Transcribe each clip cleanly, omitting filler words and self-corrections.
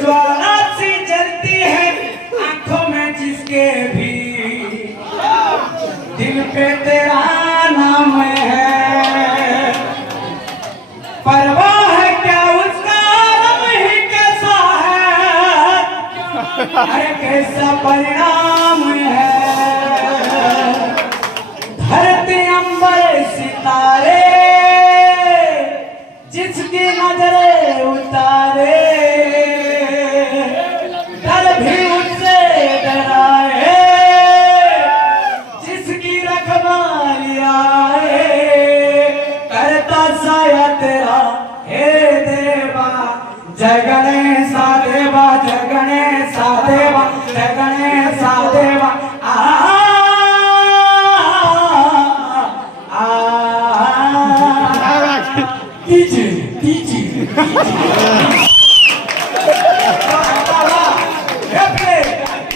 ज्वाला सी जलती है आंखों में जिसके भी दिल पे तेरा नाम है। परवाह है क्या उसका रब ही कैसा है, अरे कैसा परिणाम है। धरती अंबर सितारे जिसकी नजरें उतारे, डर भी उससे डराए जिसकी रखवाली आए। करता साया तेरा हे देवा, जय गणेशा देवा, जय गणेशा देवा, जय गणेशा देवा।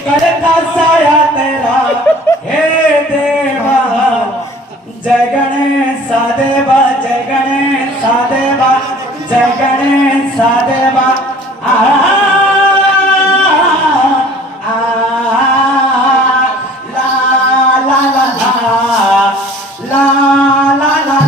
करता साया तेरा हे देवा, जय गणेशा देवा, जय गणेशा देवा, जय गणेशा देवा। ला ला ला ला ला ला ला।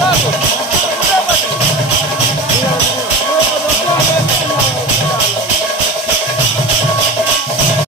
Vamos,